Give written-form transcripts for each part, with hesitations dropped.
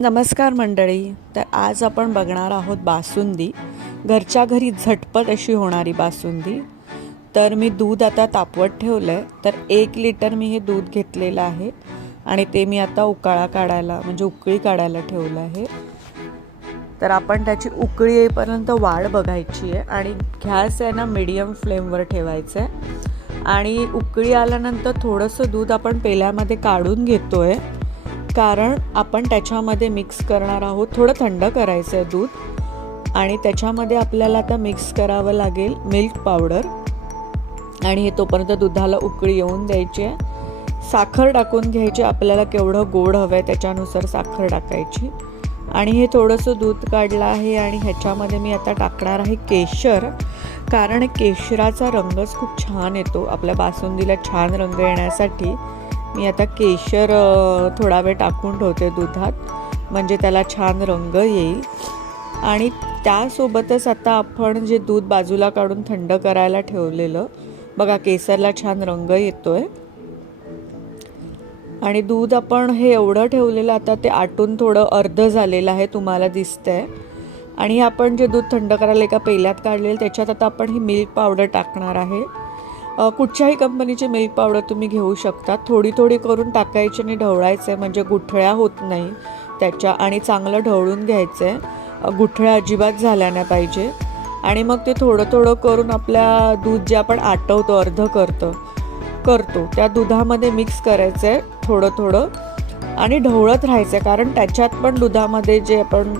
नमस्कार मंडळी. तर आज आपण बघणार आहोत बासुंदी. घरच्या घरी झटपट अशी होणारी बासुंदी. तर मी दूध आता तापवत ठेवलं आहे. तर 1 लिटर मी हे दूध घेतलेलं आहे आणि ते मी आता उकळी काढायला ठेवलं आहे. तर आपण त्याची उकळी येईपर्यंत वाट बघायची आहे आणि गॅस आहे ना मीडियम फ्लेमवर ठेवायचं आहे. आणि उकळी आल्यानंतर थोडंसं दूध आपण पेल्यामध्ये काढून घेतो आहे, कारण आपण त्याच्यामध्ये मिक्स करणार आहोत. थोडं थंड करायचं आहे दूध आणि त्याच्यामध्ये आपल्याला आता मिक्स करावं लागेल मिल्क पावडर. आणि हे तोपर्यंत दुधाला उकळी येऊन द्यायची आहे. साखर टाकून घ्यायची, आपल्याला केवढं गोड हवं आहे त्याच्यानुसार साखर टाकायची. आणि हे थोडंसं दूध काढलं आहे आणि ह्याच्यामध्ये मी आता टाकणार आहे केशर, कारण केशराचा रंगच खूप छान येतो. आपल्या बासुंदीला छान रंग येण्यासाठी मी आता केशर थोडा वेळ टाकून ठेवते दुधात, म्हणजे त्याला छान रंग येईल. आणि त्यासोबतच आता आपण जे दूध बाजूला काढून थंड करायला ठेवलेलं बघा, केसरला छान रंग येतोय. आणि दूध आपण हे एवढं ठेवलेलं आता ते आटून थोडं अर्ध झालेलं आहे, तुम्हाला दिसतंय. आणि आपण जे दूध थंड करायला एका पेल्यात काढलेलं त्याच्यात आता आपण ही मिल्क पावडर टाकणार आहे. कुठच्याही कंपनीची मिल्क पावडर तुम्ही घेऊ शकता. थोडी थोडी करून टाकायची आणि ढवळायचं आहे, म्हणजे गुठळ्या होत नाही त्याच्या. आणि चांगलं ढवळून घ्यायचं आहे, गुठळ्या अजिबात झाल्या नाही पाहिजे. आणि मग ते थोडं थोडं करून आपल्या दूध जे आपण आटवतो अर्ध करतो त्या दुधामध्ये मिक्स करायचं आहे थोडं थोडं आणि ढवळत राहायचं आहे, कारण त्याच्यात पण दुधामध्ये जे आपण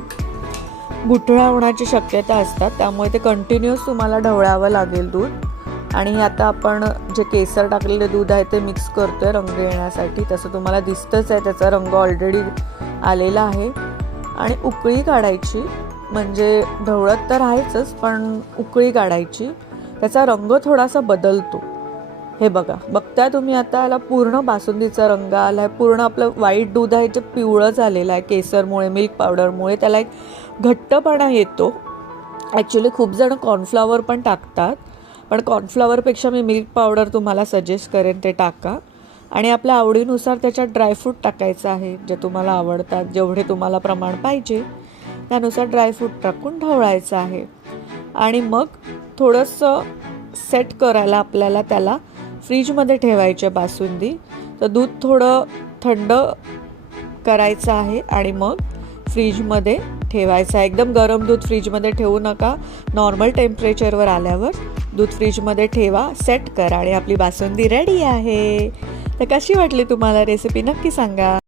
गुठळ्या होण्याची शक्यता असतात, त्यामुळे ते कंटिन्युअस तुम्हाला ढवळावं लागेल दूध. आणि आता आपण जे केसर टाकलेले दूध आहे ते मिक्स करतो आहे रंग येण्यासाठी. तसं तुम्हाला दिसतंच आहे, त्याचा रंग ऑलरेडी आलेला आहे. आणि उकळी काढायची, म्हणजे ढवळत तर राहायचंच पण उकळी काढायची, त्याचा रंग थोडासा बदलतो. हे बघताय तुम्ही आता याला पूर्ण बासुंदीचा रंग आला आहे. पूर्ण आपलं व्हाईट दूध आहे जे पिवळं झालेलं आहे केसरमुळे, मिल्क पावडरमुळे त्याला एक घट्टपणा येतो. ॲक्च्युली खूप जण कॉर्नफ्लॉवर पण टाकतात, पण कॉर्नफ्लॉवरपेक्षा मी मिल्क पावडर तुम्हाला सजेस्ट करेन ते टाका. आणि आपल्या आवडीनुसार त्याच्यात ड्रायफ्रूट टाकायचं आहे, जे तुम्हाला आवडतात, जेवढे तुम्हाला प्रमाण पाहिजे त्यानुसार ड्रायफ्रूट टाकून ढवळायचं आहे. आणि मग थोडंसं सेट करायला आपल्याला त्याला फ्रीजमध्ये ठेवायचे बासुंदी. तर दूध थोडं थंड करायचं आहे आणि मग फ्रीजमध्ये ठेवायचं आहे. एकदम गरम दूध फ्रीजमध्ये ठेवू नका, नॉर्मल टेम्परेचरवर आल्यावर दूध फ्रीजमध्ये ठेवा, सेट करा आणि आपली बासुंदी रेडी आहे. तर कशी वाटली तुम्हाला रेसिपी नक्की सांगा.